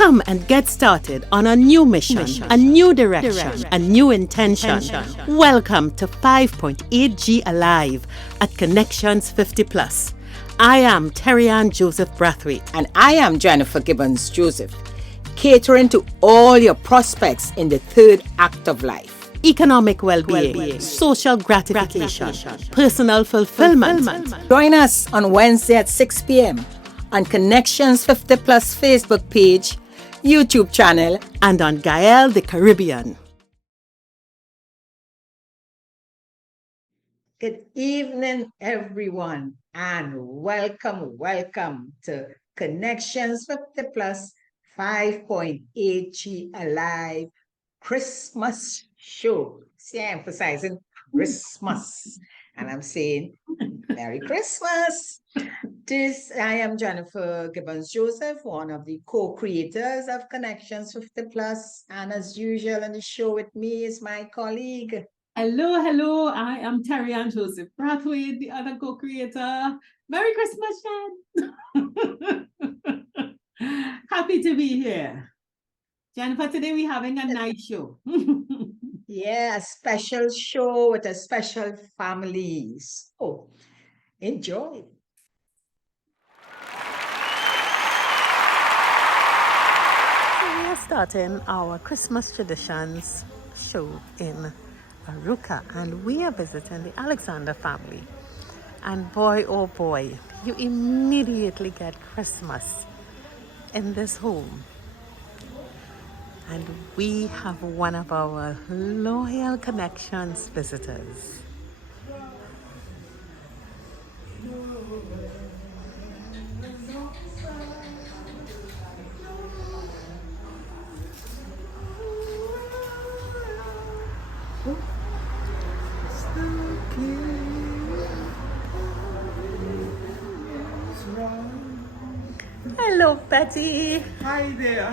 Come and get started on a new mission, a new direction, a new intention. Welcome to 5.8G Alive at Connections 50 Plus. I am Terri-Ann Joseph Brathwaite. And I am Jennifer Gibbons Joseph, catering to all your prospects in the third act of life. Economic well-being, social gratification, personal fulfillment. Join us on Wednesday at 6 p.m. on Connections 50 Plus Facebook page, YouTube channel, and on Gael the Caribbean. Good evening, everyone, and welcome to Connections 50 Plus 5.8G Alive Christmas show. See, I'm emphasizing Christmas, and I'm saying Merry Christmas. I am Jennifer Gibbons Joseph, one of the co-creators of Connections 50 Plus, and as usual on the show with me is my colleague. Hello. I am Terri-Ann Joseph Brathwaite, the other co-creator. Merry Christmas, Jen. Happy to be here. Jennifer, today we're having a night show. Yeah, a special show with a special family. So, enjoy. We are starting our Christmas traditions show in Arouca, and we are visiting the Alexander family. And boy, oh boy, you immediately get Christmas in this home. And we have one of our loyal Connections visitors. Hello, Betty. Hi there.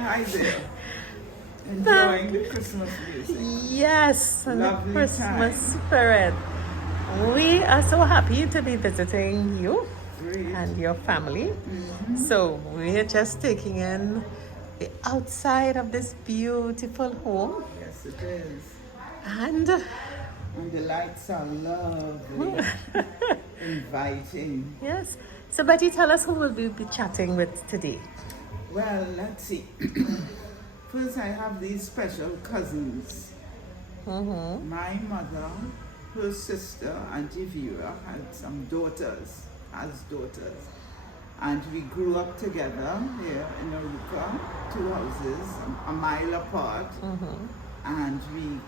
Enjoying the Christmas music. Yes, and the Lovely Christmas time. spirit. We are so happy to be visiting you Great. and your family. So we're just taking in the outside of this beautiful home. Yes, it is. And And the lights are lovely, inviting. yes, so Betty, tell us who will we be chatting with today? Well, let's see. First, I have these special cousins. My mother, her sister, Auntie Vera, had some daughters, and we grew up together here in Arouca, 2 houses, a mile apart, and we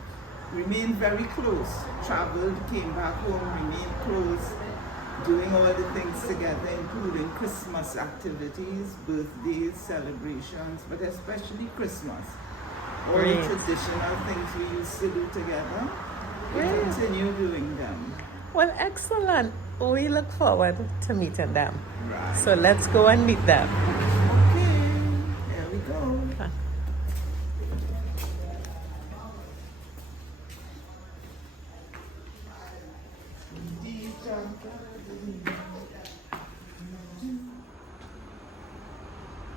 remained very close. Traveled, came back home, remained close, doing all the things together, including Christmas activities, birthdays, celebrations, but especially Christmas. All the Great. traditional things we used to do together, we continue doing them. Well, excellent. We look forward to meeting them. Right. So let's go and meet them. Okay, here we go.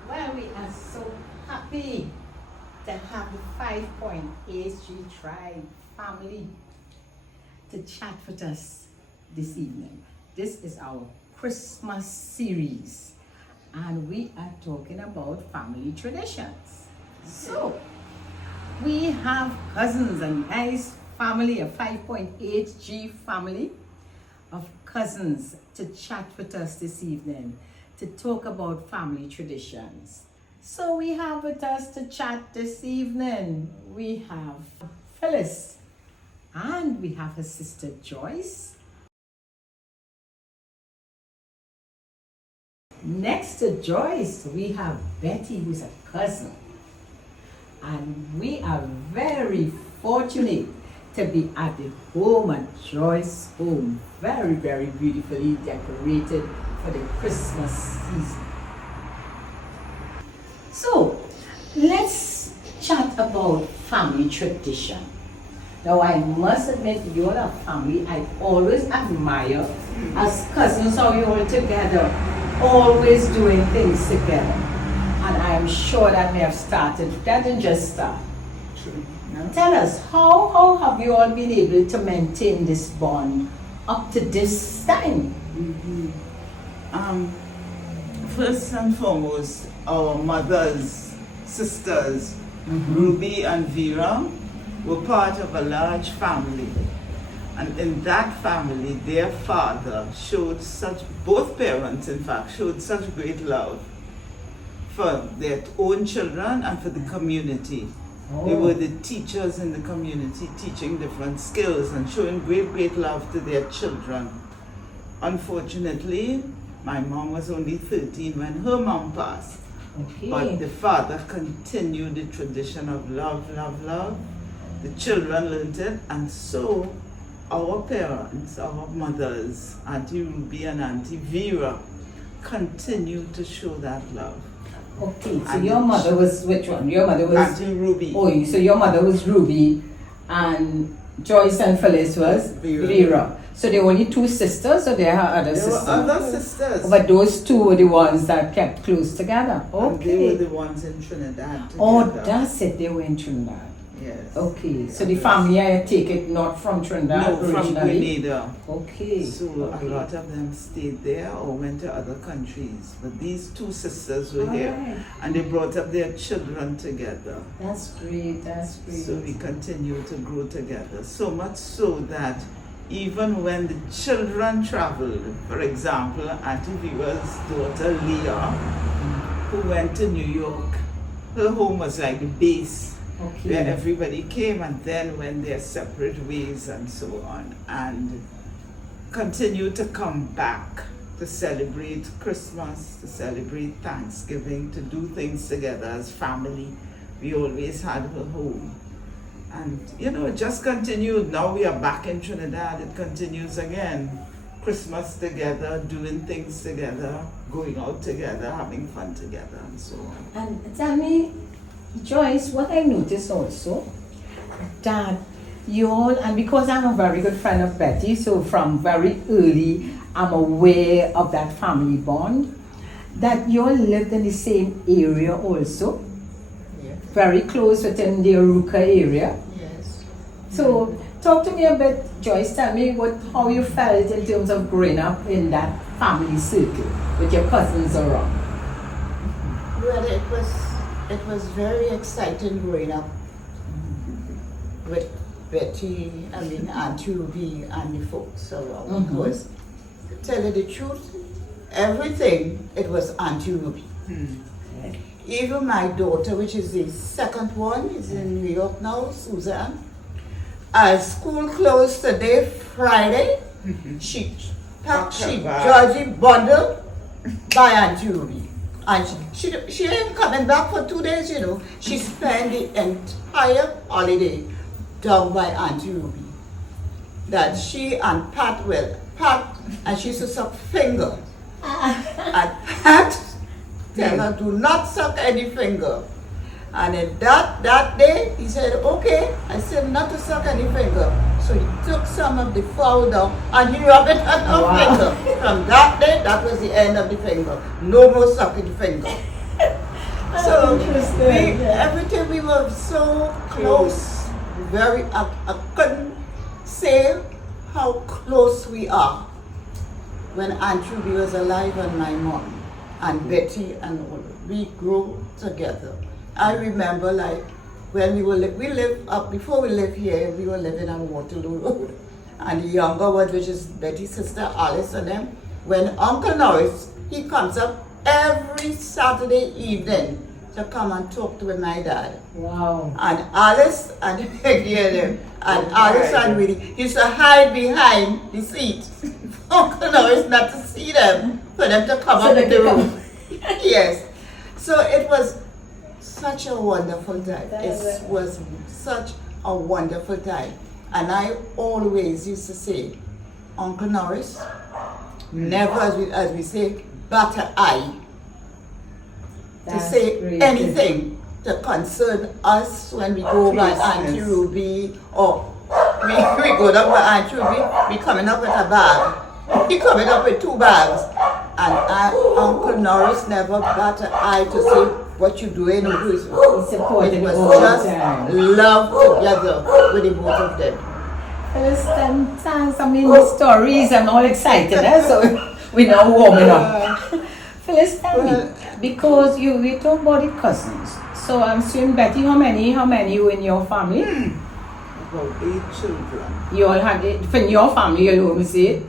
Well, we are so happy to have the 5.8G Tribe family to chat with us this evening. This is our Christmas series, and we are talking about family traditions. So, we have cousins, a nice family, a 5.8G family of cousins to chat with us this evening to talk about family traditions. So we have with us to chat this evening, we have Phyllis, and we have her sister Joyce. Next to Joyce, we have Betty, who's a cousin. And we are very fortunate to be at the home at Joyce's home. Very, very beautifully decorated for the Christmas season. So, let's chat about family tradition. Now, I must admit, you're a family I always admire as cousins, how you all together, always doing things together. And I I'm sure that may have started. That didn't just start. True. No? Tell us, how have you all been able to maintain this bond up to this time? First and foremost, our mothers, sisters, Ruby and Vera, were part of a large family. And in that family, their father showed both parents in fact, showed such great love for their own children and for the community. They were the teachers in the community, teaching different skills and showing great love to their children. Unfortunately, my mom was only 13 when her mom passed. Okay. But the father continued the tradition of love. The children learned it, and so our parents, our mothers, Auntie Ruby and Auntie Vera, continued to show that love. Okay, so And your mother was which one? Your mother was Auntie Ruby. Oh, so your mother was Ruby, and Joyce and Phyllis was Vera. Vera. So there were only two sisters, or there are other There were sisters? other sisters. But those two were the ones that kept close together. And they were Okay. the ones in Trinidad together. Oh, that's it. They were in Trinidad. Yes. Okay, so the family, I take it, not from Trinidad No, from originally? Grenada. Okay. So a lot of them stayed there or went to other countries. But these two sisters were here, Alright. and they brought up their children together. That's great. That's great. So we continue to grow together. So much so that even when the children traveled, for example, Auntie Vera's daughter Leah, who went to New York, her home was like the base where Okay. everybody came and then went their separate ways and so on, and continue to come back to celebrate Christmas, to celebrate Thanksgiving, to do things together as family. We always had her home. And it just continued. Now we are back in Trinidad, it continues again. Christmas together, doing things together, going out together, having fun together, and so on. And tell me, Joyce, what I noticed also, that you all, and because I'm a very good friend of Betty, so from very early, I'm aware of that family bond, that you all lived in the same area also, Yes. very close within the Arouca area. Yes. So talk to me a bit, Joyce, tell me how you felt in terms of growing up in that family circle with your cousins around. Well, it was very exciting growing up with Aunt Ruby and the folks around. Because, to tell you the truth, everything, it was Aunt Ruby. Even my daughter, which is the second one, is in New York now, Susan. As school closed today, Friday, she packed, she Georgie bundle by Aunt Ruby. And she ain't coming back for 2 days, She spent the entire holiday down by Aunt Ruby. That she and Pat and she used to suck finger. And Pat tell her, do not suck any finger. And in that day, he said, okay, I said not to suck any finger. So he took some of the fowl down and he rubbed it on her finger. From that day, that was the end of the finger. No more sucking finger. So everything, we were so close. I couldn't say how close we are when Aunt Ruby was alive and my mom and Betty and all. We grew together. I remember when we lived up, before we lived here, we were living on Waterloo Road. And the younger one, which is Betty's sister Alice and them, when Uncle Norris, he comes up every Saturday evening to come and talk to my dad. Wow. And Alice and Alice and Willie used to hide behind the seat. Uncle Norris not to see them, for them to come up in the room. Yes. So it was such a wonderful time. It was such a wonderful time. And I always used to say, Uncle Norris, never, as we say, bat an eye to say anything to concern us when we go by Auntie Ruby, or we go down by Auntie Ruby, we coming up with a bag. He coming up with 2 bags. And Uncle Norris never bat an eye to say what you're doing. He supported It was all the just time. love together with the both of them. Phyllis, tell some of the stories. I'm all excited, so we're now warming up. Phyllis, tell me, because we talk about the cousins. So I'm assuming, Betty, how many you in your family? About 8 children. You all had it from your family alone, see?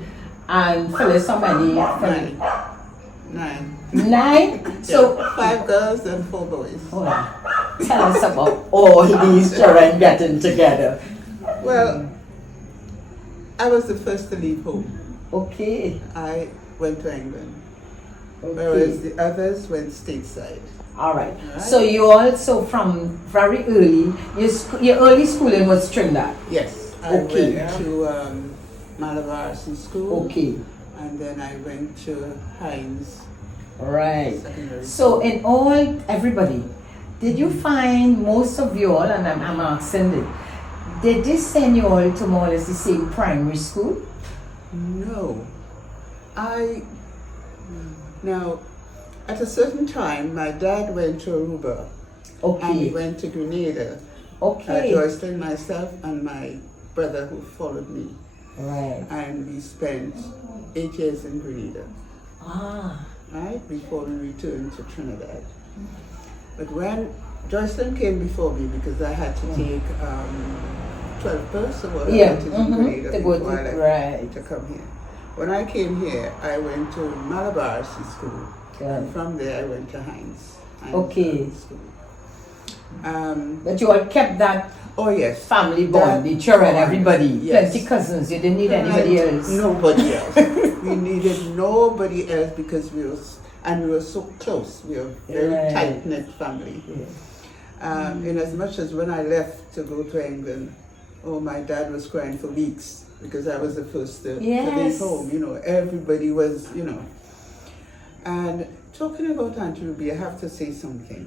And Phyllis, how many? 9. 9? So, 5 girls and 4 boys. oh, tell us about all these children getting together. Well, I was the first to leave home. Okay. I went to England, Okay. whereas the others went stateside. All right. So you also from very early, your early schooling was Trinidad. Yes, I Okay. went to Malabar School. Okay. And then I went to Hines Right. Secondary. So in all, everybody, did you find most of you all, and I'm asking it, did they send you all to more or less the same primary school? No. Now, at a certain time, my dad went to Arouca and we Okay. went to Grenada. Okay. Joycelyn, myself, and my brother who followed me. Right. And we spent 8 years in Grenada, Ah. right, before we returned to Trinidad. But when Joycelyn came before me, because I had to take 12 bus or whatever Yeah. to Mm-hmm. Grenada To go before I left right. to come here. When I came here, I went to Malabar School. And from there, I went to Hines Okay. School. But you all kept that Oh yes, family bond, the children, everybody, Yes. plenty cousins. You didn't need anybody else. Nobody else. We needed nobody else because we were so close. We were a very Right. tight-knit family. In as much as when I left to go to England, my dad was crying for weeks because I was the first to leave Yes. home. Everybody was, And talking about Auntie Ruby, I have to say something,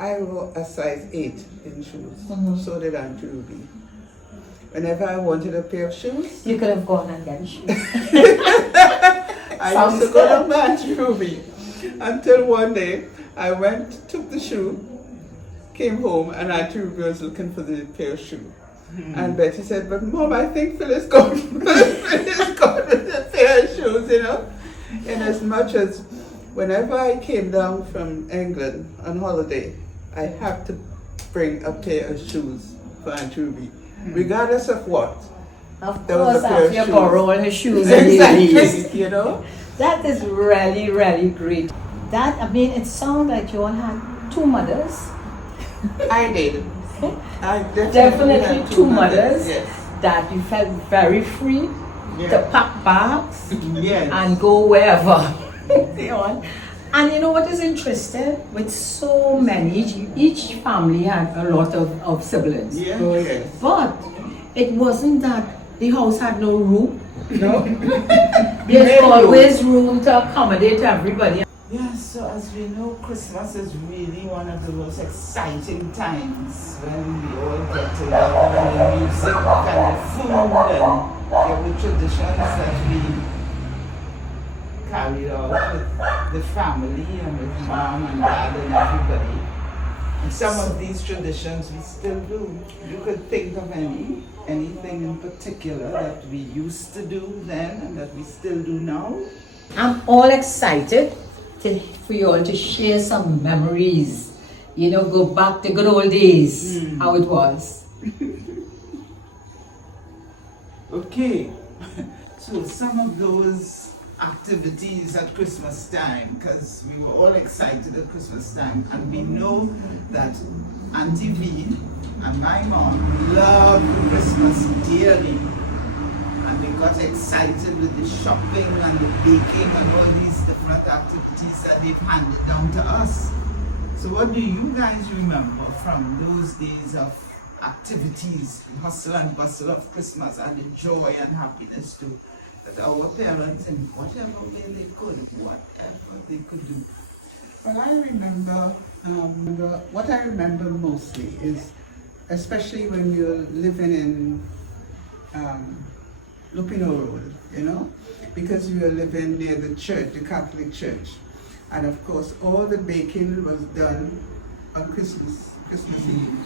I wore a size 8 in shoes. So did Auntie Ruby. Whenever I wanted a pair of shoes, You could have gone and gotten shoes. I used to go to Auntie Ruby. Until one day, I took the shoe, came home, and Auntie Ruby was looking for the pair of shoes. And Betty said, "But Mom, I think Phyllis got with the pair of shoes, In as much as whenever I came down from England on holiday, I have to bring a pair of shoes for Aunt Ruby, regardless of what. Of There was course, a pair of after you shoes. borrow all her shoes and ladies. Exactly, That is really, really great. It sounds like you all had 2 mothers. I did. I Definitely had 2 mothers. Yes. That you felt very free to Yeah. pack bags Yes. and go wherever. And you know what is interesting? With so many, each family had a lot of siblings. Yeah. Oh, yes. But it wasn't that the house had no room. No. There's always room to accommodate everybody. Yes, so as we know, Christmas is really one of the most exciting times when we all get together and the music and the food and the traditions that we carry out with the family and with Mom and Dad and everybody. And some of these traditions we still do. You could think of anything in particular that we used to do then and that we still do now? I'm all excited for you all to share some memories. Go back to good old days, how it was. Okay, so some of those activities at Christmas time, because we were all excited at Christmas time, and we know that Auntie V and my mom loved Christmas dearly. And they got excited with the shopping and the baking and all these different activities that they've handed down to us. So what do you guys remember from those days of activities, hustle and bustle of Christmas, and the joy and happiness too, that our parents in whatever way they could do? Well, I remember, what I remember mostly is, especially when you're living in Lopinot Road, because we were living near the church, the Catholic church. And of course, all the baking was done on Christmas Eve.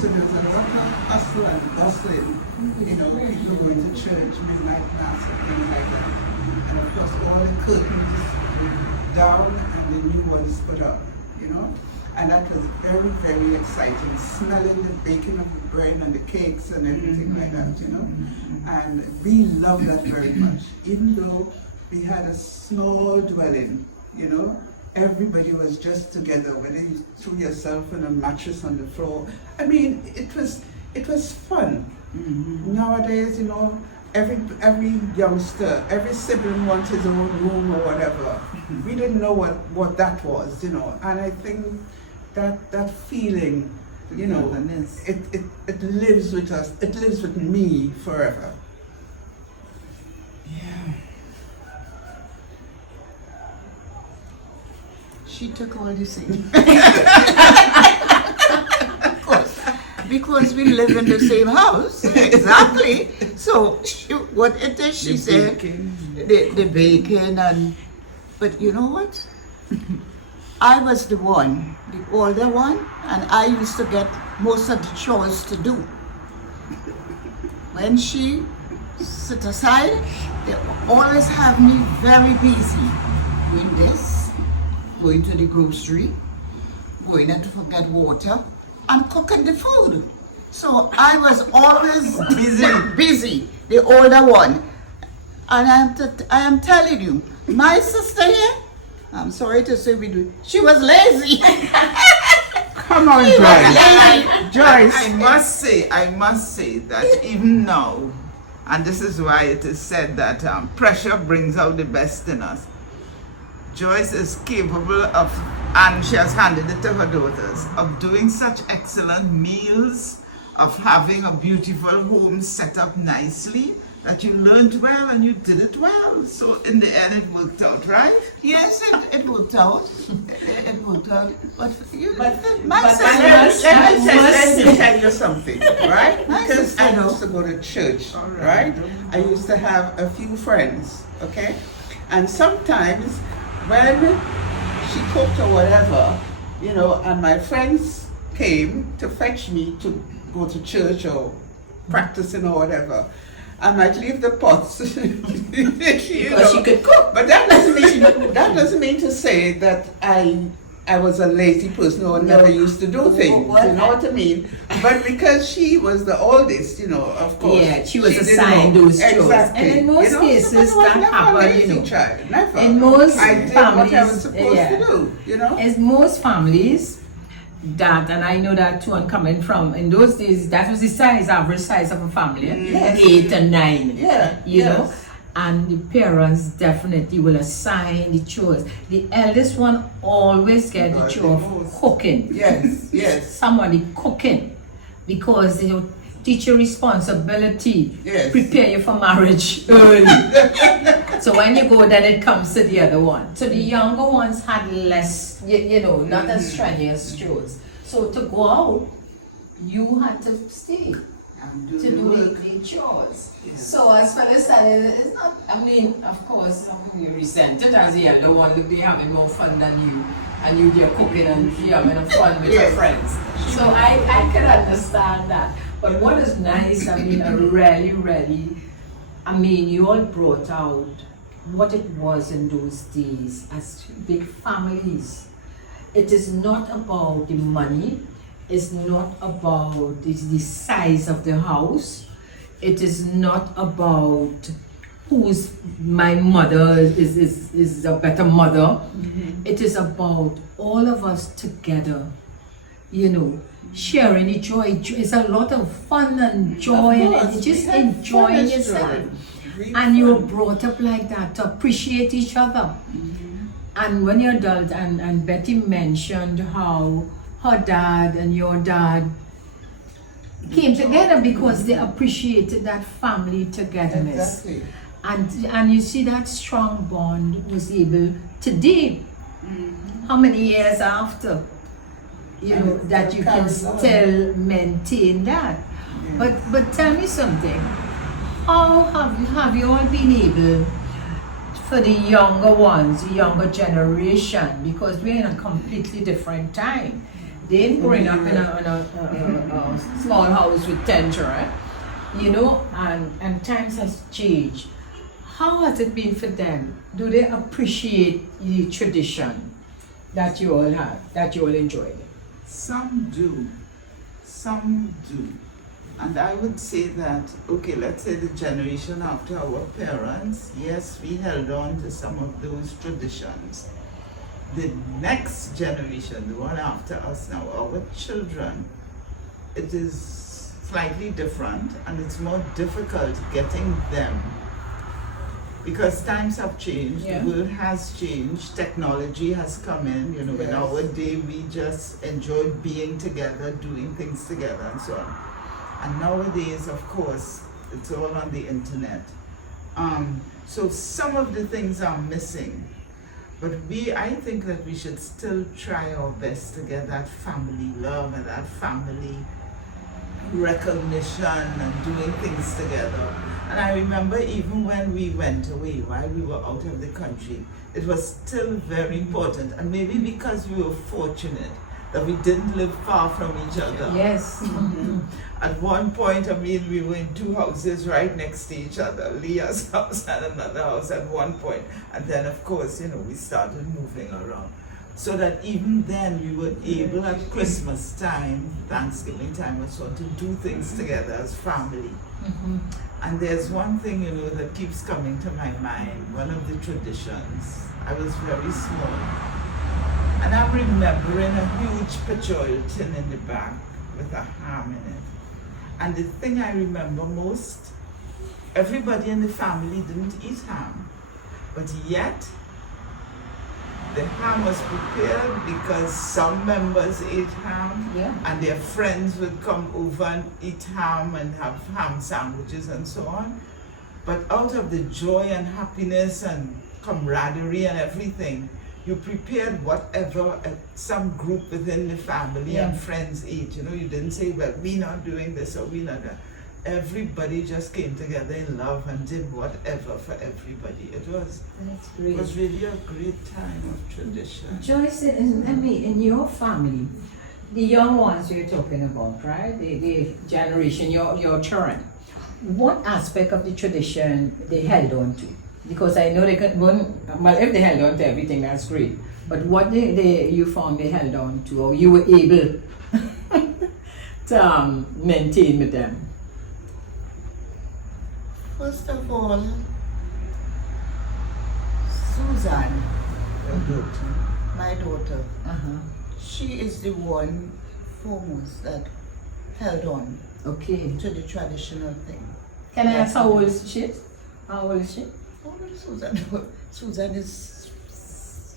So there was a lot of hustle and bustling, you know, people going to church, midnight mass and things like that. And of course, all the curtains down and the new ones put up, you know. And that was very, very exciting, smelling the baking of the bread and the cakes and everything like that, you know. And we loved that very much, even though we had a small dwelling, you know. Everybody was just together, whether you threw yourself in a mattress on the floor. I mean, it was fun. Nowadays, you know, every youngster, every sibling wants his own room or whatever. We didn't know what that was, you know. And I think that feeling, you know, it lives with us. It lives with me forever. Yeah. She took all the same. Of course, because we live in the same house. Exactly. So what it is, she said, the baking and, but you know what? I was the older one, and I used to get most of the chores to do. When she sit aside, they always have me very busy doing this, going to the grocery, going out to get water, and cooking the food. So I was always busy, the older one. And I am telling you, my sister here, I'm sorry to say she was lazy. Come on, Joyce. Joyce, I must say that even now, and this is why it is said that pressure brings out the best in us. Joyce is capable of, and she has handed it to her daughters, of doing such excellent meals, of having a beautiful home set up nicely, that you learned well and you did it well. So in the end it worked out, right? Yes, it worked out. It worked out. But let me tell you something, right? Because I used to go to church, right? I used to have a few friends, okay? And sometimes when she cooked or whatever, you know, and my friends came to fetch me to go to church or practicing or whatever, I might leave the pots. Because she could cook. But that doesn't mean to say that I was a lazy person or never used to do things. You know what I mean? But because she was the oldest, you know, of course. Yeah, she was assigned those chores. Exactly. And in most cases, that happened, you know. Child. Never. In most I did families, what I was supposed to do, you know. In most families, and I know that too, and coming from, in those days, that was the average size of a family, Yes. 8 and 9, you know. Yes. And the parents definitely will assign the chores. The eldest one always get the chore of cooking. Yes. Somebody cooking, because you know, teach you responsibility, Yes. prepare you for marriage early. So when you go, then it comes to the other one. So the younger ones had less, you know, not as strenuous chores. So to go out, you had to stay to do the chores. Yes. So as far as that, it's not, I mean, of course, you resent it as the elder one, look, they having more fun than you. And you there cooking and you having fun with your friends. So I can understand that. But what is nice, I mean, really, I mean, you all brought out what it was in those days as big families. It is not about the money, it's not about the size of the house, it is not about who's my mother is a better mother. It is about all of us together, you know, sharing the joy. It's a lot of fun and joy, and just enjoying yourself. And you were brought up like that to appreciate each other. And when you're adult, and Betty mentioned how her dad and your dad came together because they appreciated that family togetherness. Exactly. And you see that strong bond was able today, how many years after, you know, that you can still maintain that. But tell me something, how have you all been able for the younger ones, the younger generation, because we're in a completely different time. They're growing up in a small house with 10 children, you know, and times has changed. How has it been for them? Do they appreciate the tradition that you all have, that you all enjoyed? Some do. Some do. And I would say that, okay, let's say the generation after our parents, yes, we held on to some of those traditions. The next generation, the one after us now, our children, it is slightly different and it's more difficult getting them. Because times have changed, Yeah. the world has changed, technology has come in, you know, in Yes. our day we just enjoyed being together, doing things together and so on. And nowadays, of course, it's all on the internet. So some of the things are missing. But I think that we should still try our best to get that family love and that family recognition and doing things together. And I remember even when we went away, while we were out of the country, it was still very important. And maybe because we were fortunate that we didn't live far from each other. Yes. At one point, I mean, we were in two houses right next to each other, Leah's house and another house at one point. And then, of course, you know, we started moving around. So that even then we were able at Christmas time, Thanksgiving time or so, to do things together as family. And there's one thing, you know, that keeps coming to my mind, one of the traditions. I was very small. And I'm remembering a huge petrol tin in the back with a ham in it. And the thing I remember most, everybody in the family didn't eat ham, but yet the ham was prepared because some members ate ham, Yeah. and their friends would come over and eat ham and have ham sandwiches and so on. But out of the joy and happiness and camaraderie and everything, you prepared whatever some group within the family and friends ate. You know, you didn't say, well, we're not doing this or we're not that. Everybody just came together in love and did whatever for everybody. It was really a great time of tradition. Joyce, in your family, the young ones you're talking about, right? The generation, your children, what aspect of the tradition they held on to? Because I know they could, well, if they held on to everything, that's great. But what you found they held on to, or you were able to maintain with them? First of all, Susan, my daughter, she is the one foremost that held on Okay. to the traditional thing. Can I ask how old is she? How old is she? How old is Susan? Susan is,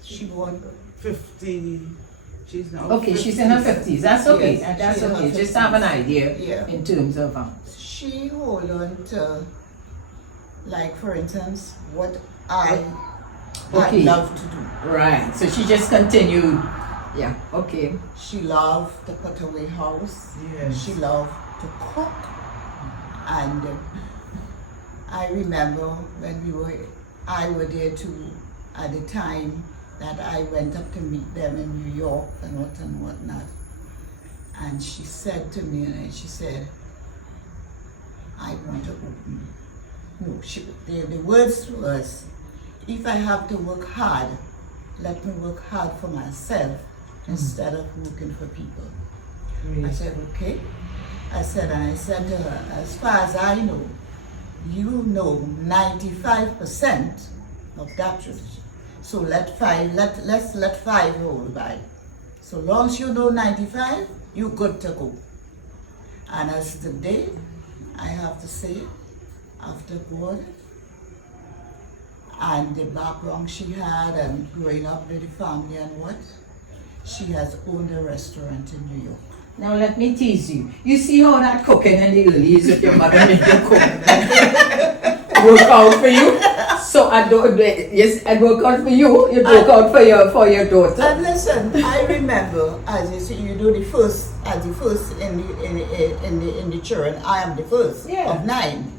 she born 50, she's now Okay, she's in her 50s. That's okay. Yes, That's she's in her okay. Just have an idea Yeah. in terms of She hold on to, like for instance, what I Okay. love to do. right. So she just continued. Yeah. Okay. She loved to put away house. Yes. She loved to cook. And I remember when I were there too, at the time that I went up to meet them in New York and whatnot. And she said to me, she said, I want to open. No, the words was, if I have to work hard, let me work hard for myself instead of working for people. I said, okay. I said to her, as far as I know, you know 95% of that tradition. So let's let 5 roll by. So long as you know 95, you're good to go. And as today, I have to say, after God and the background she had and growing up with the family and what, she has owned a restaurant in New York. Now let me tease you. You see how that cooking in the early years of your mother make you cook work out for you? So it worked out for you. It worked out for your daughter. And listen, I remember as you see, you know the first in the children. I am the first Yeah. of 9.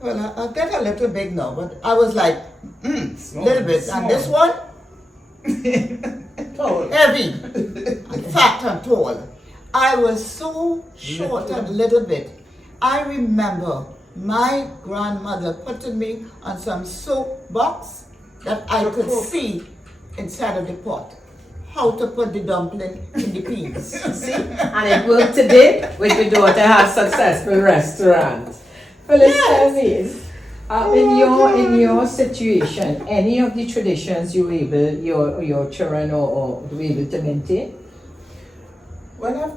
Well, I get a little big now, but I was like, little bit. small. And this one, Tall. heavy, and fat and tall. I was so short and little bit. I remember my grandmother putting me on some soap box that I could see inside of the pot. How to put the dumpling in the peas. See? And it worked today with your daughter has successful restaurants. Phyllis, tell me, in your situation, any of the traditions you able your children or were able to maintain? Well,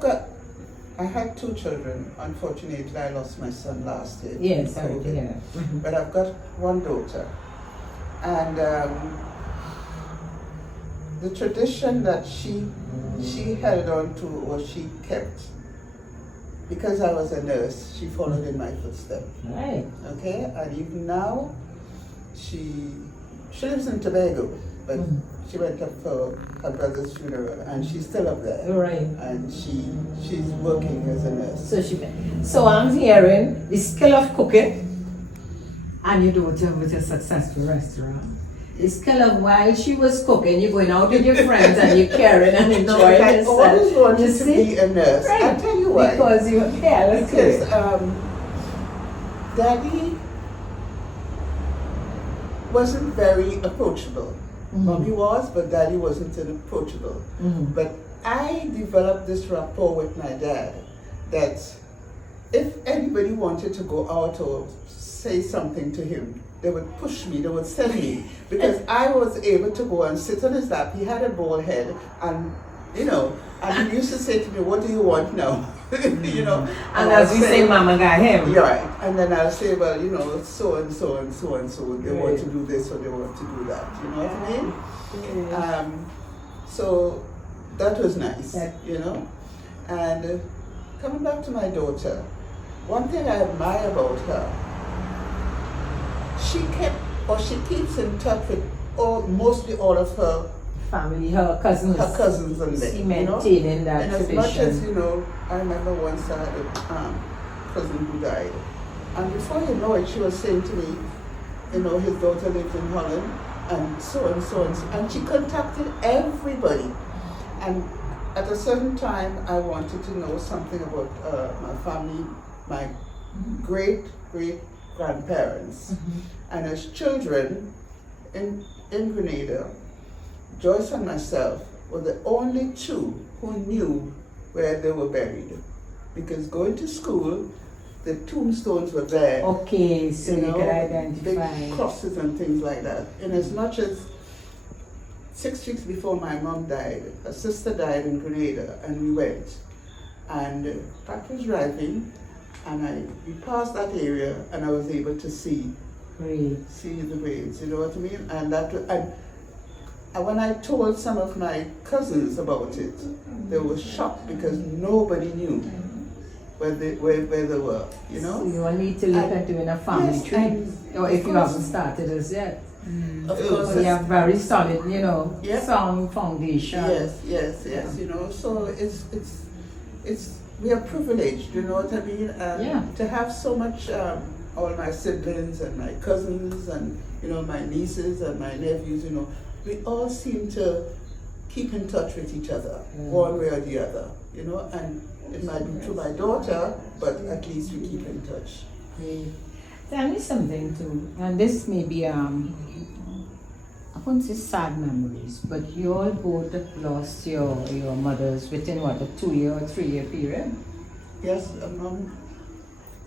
I had 2 children. Unfortunately, I lost my son last year. Yes, to I COVID. yeah. But I've got 1 daughter. And the tradition that she held on to, or she kept, because I was a nurse, she followed in my footsteps. Right. Okay? And even now, she lives in Tobago, but she went up for her brother's funeral, and she's still up there. Right. And she's working as a nurse. So I'm hearing the skill of cooking and your daughter with a successful restaurant. The skill of while she was cooking, you're going out with your friends and you're caring and enjoying I yourself. always wanted You to see? be a nurse. Right. I'll tell you why. Because you, yeah, let's hear Because it. Daddy wasn't very approachable. Mommy was, but Daddy wasn't approachable. But I developed this rapport with my dad that if anybody wanted to go out or say something to him, they would push me, they would send me, because I was able to go and sit on his lap. He had a bald head, and and he used to say to me, "What do you want now?" And as you say, Mama got him. Yeah, right. And then I'll say, well, so and so and so and so, they want to do this or they want to do that. You know what I mean? So that was nice, And coming back to my daughter, one thing I admire about her, she keeps in touch with mostly all of her Family, her cousins. and them. She maintaining that And as tradition. much as I remember once I had a cousin who died, and before you know it, she was saying to me, his daughter lives in Holland, and so and so and so, and she contacted everybody. And at a certain time, I wanted to know something about my family, my great grandparents, and as children in Grenada, Joyce and myself were the only 2 who knew where they were buried. Because going to school, the tombstones were there. Okay, so you could identify. Big crosses and things like that. And as much as 6 weeks before my mom died, a sister died in Grenada, and we went. And Pat was driving, and we passed that area, and I was able to see the graves. You know what I mean? And when I told some of my cousins about it, they were shocked because nobody knew where they were. So you will need to look at doing a family tree, or if you haven't started as yet. Of course, So you have very solid, Yeah. sound foundation. Yes. So we are privileged. You know what I mean? To have so much. All my siblings and my cousins and my nieces and my nephews. We all seem to keep in touch with each other, one way or the other, and it might be through my daughter, but at least we keep in touch. Tell me something too, and this may be, I wouldn't say sad memories, but you all both lost your mothers within what, a 2-year or 3-year period? Yes, Mom.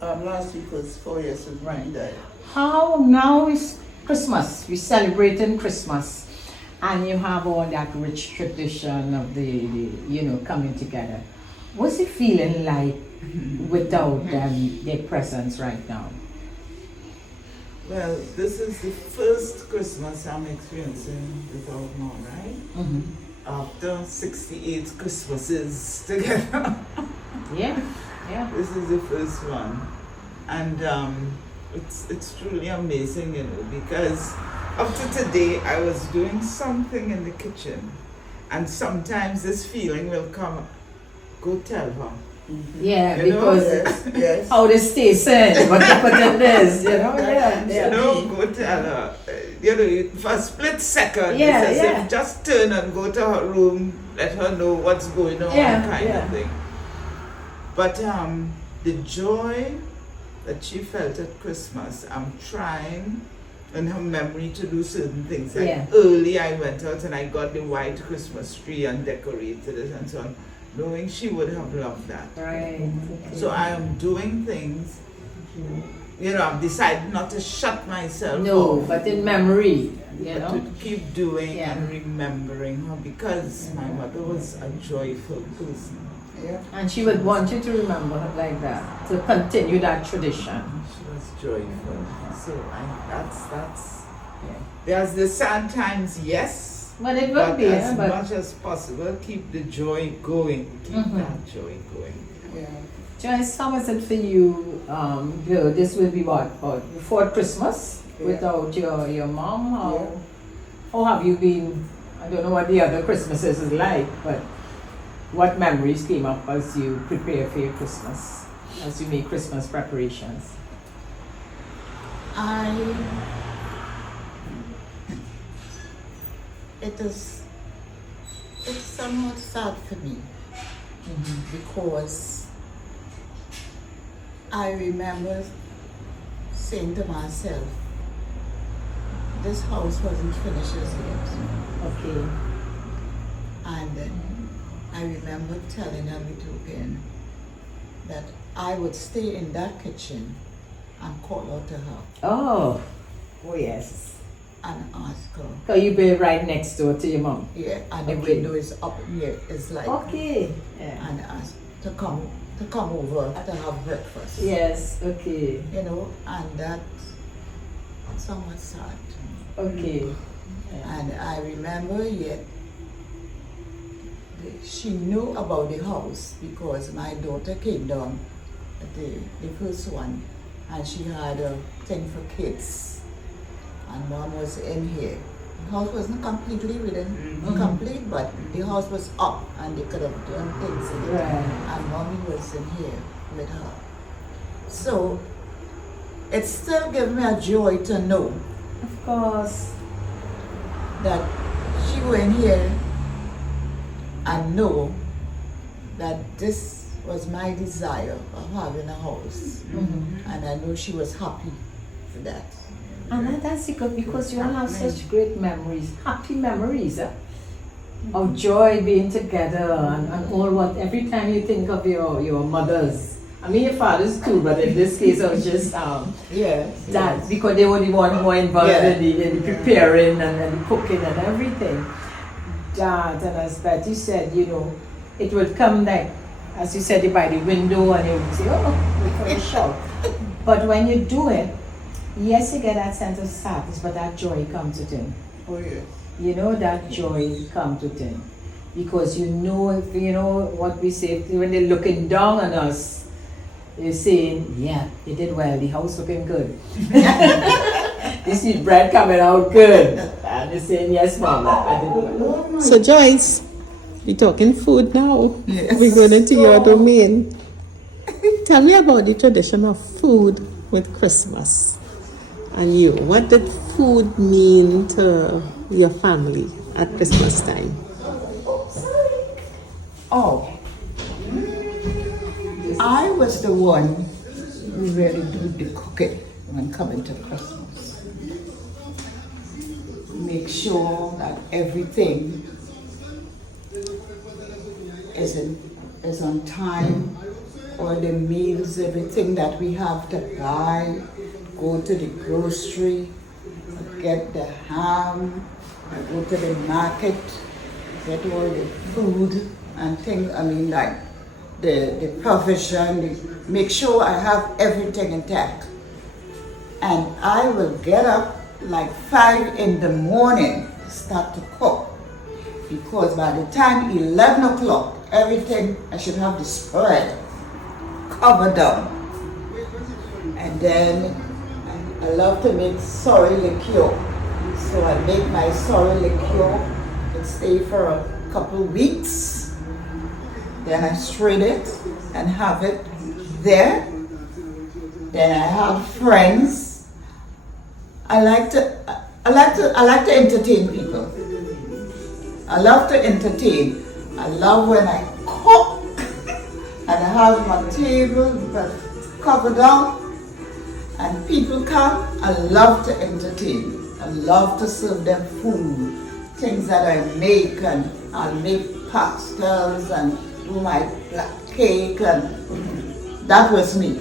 Last week was 4 years since Mommy died. How now is Christmas, we're celebrating Christmas. And you have all that rich tradition of the coming together. What's it feeling like without their presence right now? Well, this is the first Christmas I'm experiencing without Mom, right? After 68 Christmases together. Yeah. This is the first one. And it's truly amazing, because up to today, I was doing something in the kitchen, and sometimes this feeling will come, go tell her. Yeah, You know, because yes, yes. how they stay sane, what you put in this, you know? Yeah, You yeah. know, go tell her, you know, for a split second, Yeah, it's as yeah. if just turn and go to her room, let her know what's going on, Yeah, kind yeah. of thing. But the joy that she felt at Christmas, I'm trying in her memory to do certain things. Like Yeah. early I went out and I got the white Christmas tree and decorated it and so on, knowing she would have loved that. Right. So I am doing things, you know, I've decided not to shut myself No, off, but in memory, you but know? to keep doing Yeah. and remembering her, because my mother was a joyful person. Yeah. And she would want you to remember her like that, to continue that tradition. She was joyful. So that's there's the sad times, yes, But it would but be, as but much as possible, keep the joy going. Keep Mhm. that joy going. Yeah. Joyce, how was it for you? Girl, this will be what, before Christmas? Yeah. Without your mom? Yeah. How have you been? I don't know what the other Christmases is like, but what memories came up as you prepare for your Christmas, as you make Christmas preparations? It's somewhat sad for me because I remember saying to myself, this house wasn't finished as yet. Okay. And I remember telling Ethiopian that I would stay in that kitchen and call out to her Oh yes. and ask her. So you be right next door to your mom? Yeah, and the Okay. window is up here. It's like Okay. Yeah. and ask to come over to have breakfast. Yes, okay. You know, and that's somewhat sad. Okay. Yeah. And I remember yet she knew about the house because my daughter came down, the first one, and she had a thing for kids. And mom was in here. The house wasn't completely complete, but the house was up and they could have done things in it. Right. And mommy was in here with her. So it still gives me a joy to know Of course. that she went here and know that this was my desire of having a house. And I know she was happy for that. And that's good because you all have such great memories, happy memories of joy being together and all what, every time you think of your mothers. I mean your fathers too, but in this case I was just Yes. that because they were the one more involved Yeah. in the preparing and the cooking and everything. That, and as Betty said, you know, it would come like, as you said, by the window and you would say, oh, look for a shout. But when you do it, yes, you get that sense of sadness, but that joy comes with it. Oh yeah. You know, that joy comes with it. Because you know, if you know what we say, when they're looking down on us, they're saying, yeah, you did well, the house looking good. They see bread coming out good. And they're saying, yes, mom, I did well. So Joyce, we're talking food now. Yes. We're going into your domain. Tell me about the tradition of food with Christmas. And you, what did food mean to your family at Christmas time? Oh, I was the one who really did the cooking when coming to Christmas. Make sure that everything is on time, all the meals, everything that we have to buy, go to the grocery, get the ham, go to the market, get all the food and things, I mean like the provision, make sure I have everything intact. And I will get up like 5 in the morning to start to cook. Because by the time 11 o'clock, everything, I should have the spread covered up. And then I love to make sorry liqueur. So I make my sorry liqueur and stay for a couple weeks. Then then I shred it and have it there. Then I have friends. I like to entertain people. I love to entertain. I love when I cook and I have my table covered up and people come. I love to entertain. I love to serve them food, things that I make, and I'll make pastels and do my black cake, and that was me.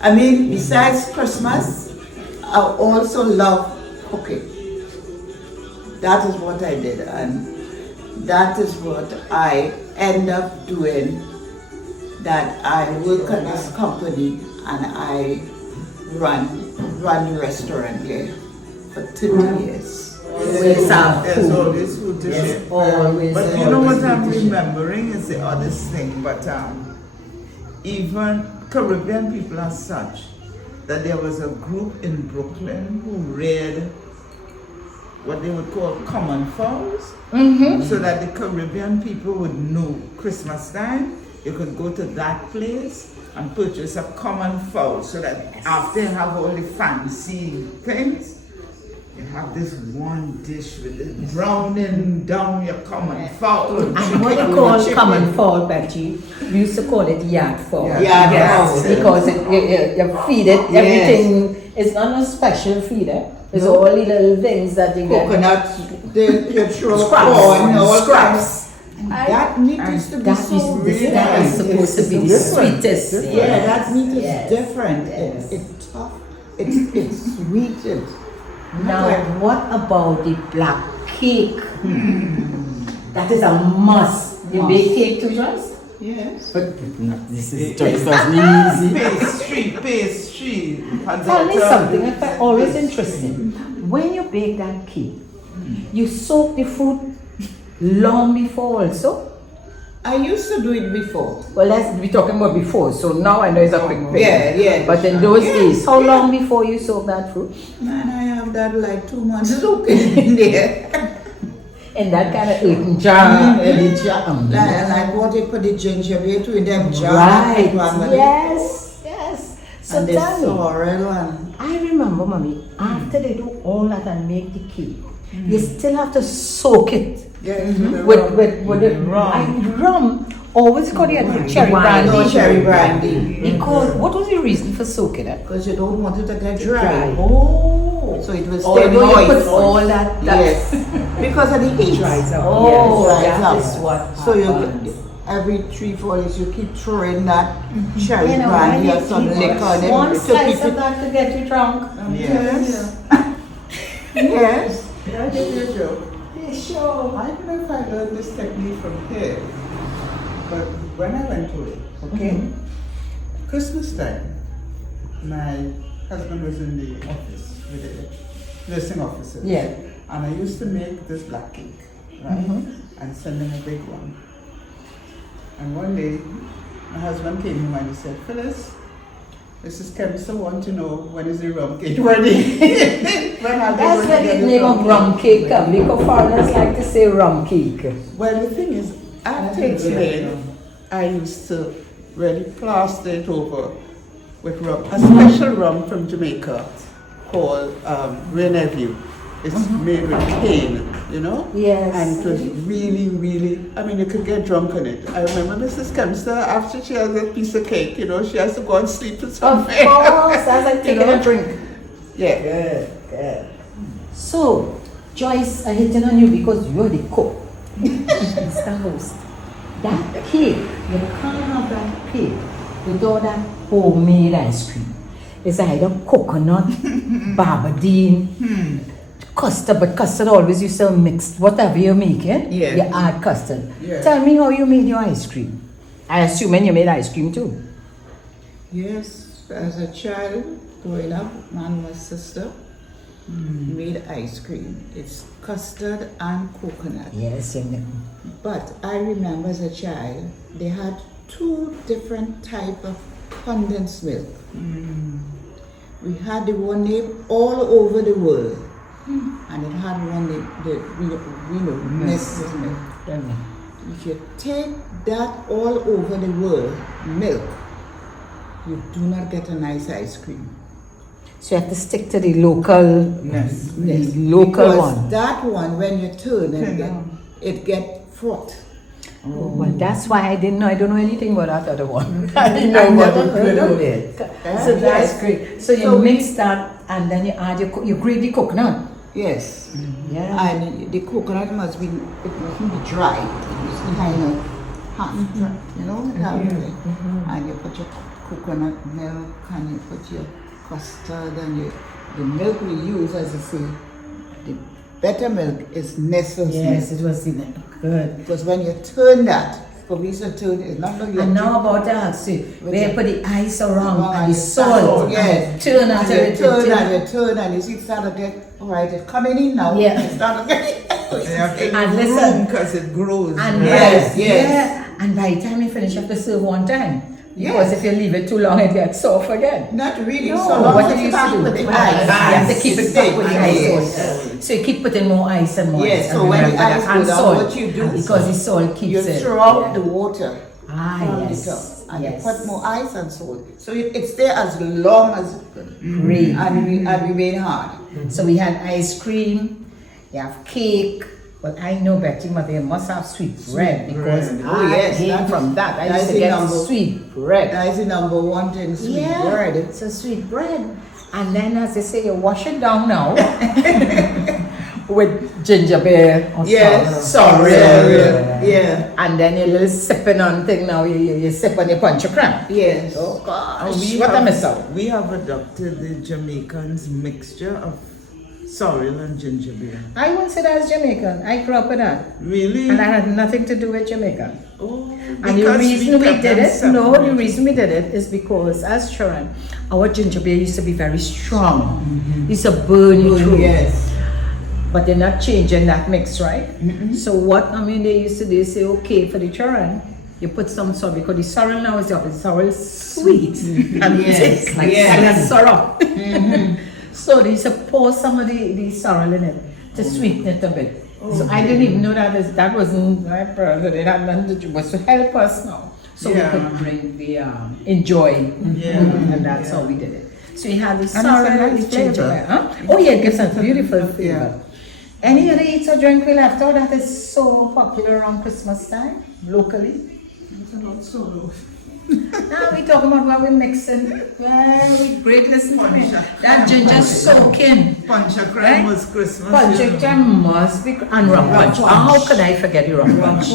I mean, besides Christmas, I also love cooking. That is what I did, and that is what I end up doing, that I work at this company and I run the restaurant here for 30 years. Always have There's food. always food to share. Always. But you know what I'm food to share. remembering is the oddest thing, but even Caribbean people are such that there was a group in Brooklyn who read what they would call common fowls, so that the Caribbean people would know Christmas time. You could go to that place and purchase a common fowl, so that after you have all the fancy things, you have this one dish with it drowning down your common fowl. And what you call common fowl, Betty, we used to call it yard fowl. Yard Yes, fowl. because you feed it, everything, it's not a special feeder. It's all the little things that you get. Coconut, you throw Scraps. corn, all Scraps. That meat used to be That so is different. supposed to be the Different. sweetest. Yeah, that meat is Yes. different. Yes. It's tough. It's sweet. Now, what about the black cake? That is a must. You bake cake too, Joyce? Yes. But this is just as easy. Pastry. Tell me something, I find always interesting. When you bake that cake, you soak the fruit long before also? I used to do it before. Well, let's be talking about before, so now I know it's a quick thing. Yeah. But in those days, how long before you soak that fruit? Man, I have that like 2 months soaking in there. In that kind of earthen jar. Like what they put the gingerbread to in them jar. Right, And yes. So the tell me, sorrel and I remember, Mommy, after they do all that and make the cake, you still have to soak it with the rum. Always call it cherry brandy. no cherry brandy. Because what was the reason for soaking it? Because you don't want it to get dry. Oh, So it will stay although you put moist. all that. Yes. Because of the heat. Oh, Yes, that dries is up. what. So you happens. every 3-4 days you keep throwing that cherry You know, brandy when or you some keep liquor on it one to slice keep of it. that to get you drunk. Yes. Yes. Can I give you a joke? Yeah, sure. I don't know if I learned this technique from here, but when I went to it, okay, Christmas time, my husband was in the office with the nursing officers. Yeah. And I used to make this black cake, right? And send him a big one. And one day, my husband came home and he said, Phyllis, Mrs. Kempster want to know when is the rum cake ready? When are they That's going where to get the the name of cake? rum cake comes, because foreigners like to say rum cake. Well, the thing is, after it's made, I used to really plaster it over with rum, a special rum from Jamaica called Reneview. It's made with cane, you know? Yes. And it was really, really, I mean, you could get drunk on it. I remember Mrs. Kempster, after she has that piece of cake, you know, she has to go and sleep with Of something. course, that's like taking know? a drink. Yeah. Good. So, Joyce, I hitting on you because you're the cook. It's the host. That cake, you can't have that cake without that homemade ice cream. It's either coconut, barbadine, custard, but custard always you sell mixed. Whatever you're making, Yeah. you add custard. Yeah. Tell me how you made your ice cream. I assume you made ice cream too. Yes, as a child growing up, my and my sister made ice cream. It's custard and coconut. Yes, you know. But I remember as a child, they had 2 different type of condensed milk. We had the one named all over the world, and it had one named the Nestle milk. if you take that all over the world, milk, you do not get a nice ice cream. So you have to stick to the local, Yes. the local Because one. that one, when you turn it get fraught. Oh, well, that's why I didn't know. I don't know anything about that other one. I didn't know about the good of it. So that's great. So you mix that and then you add you grate the coconut. Yes. Yeah. And the coconut mustn't be dry. It's kind of hot, you know, that way. And you put your coconut milk and you put your custard and the milk we use, as I say, the better milk is Nestle's Yes, milk. it was good. Because when you turn that, for me to turn it's not like you And now about that, see, where you put the ice around Oh, and the salt, yes. turn after and it. you turn and you turn and you see it start to get, alright, it's coming in now. Yeah. It start to get You have to And leave listen. room because it grows. And Yes, yes. yeah, and by the time you finish, you have to serve one time. Because Yes. if you leave it too long, it gets soft again. Not really, No, so long what as you you used to start do? with the You ice. have to keep it back with the ice. Yes. So you keep putting more ice and more Yes, ice. so and when the remember ice that. And goes down, salt, what you do- and because the salt You keeps it. throw out yeah. the water Ah, from yes. the top and yes. you put more ice and salt. So it's there as long as Great. and remain hard. So we had ice cream, you have cake. But I know Betty mother you must have sweet bread because bread. Oh, I yes, came that is- from that. I that used is to the get number- sweet bread. That is the number one thing, sweet bread. So sweet bread. And then as they say, you wash it down now with ginger beer or Yes, sorrel. yeah, And then your little sipping on thing now, you sip on your punch of cram. yes. Oh gosh, And what a miss out. we have adopted the Jamaicans mixture of sorrel and ginger beer. I won't say that's Jamaican. I grew up with that. Really? And that had nothing to do with Jamaica. Oh, And the because reason we kept did them it, no, the separate. reason we did it is because as children, our ginger beer used to be very strong. It's a burn you through. Yes. But they're not changing that mix, right? So what they used to do is say, okay, for the children, you put some salt because the sorrel now is the opposite. Sorrel is sweet and it Yes, tastes like yes. syrup. So they used to pour some of the sorrel in it to sweeten it a bit. So I didn't even know that wasn't my brother. It had nothing to do, was to help us now. So Yeah. we could drink the enjoy, Yeah. and that's how we did it. So you had the it's a sorrel, nice the ginger, flavor. huh? Oh yeah, it gives a beautiful flavor. Any other eats or drink we left out that is so popular around Christmas time, locally? Now we talking about what we're mixing. Well, we great listening to me. That ginger soaking. Punch a Right? crème was Christmas. Punch you it, know. there must be, and rum punch. How could I forget the rum punch?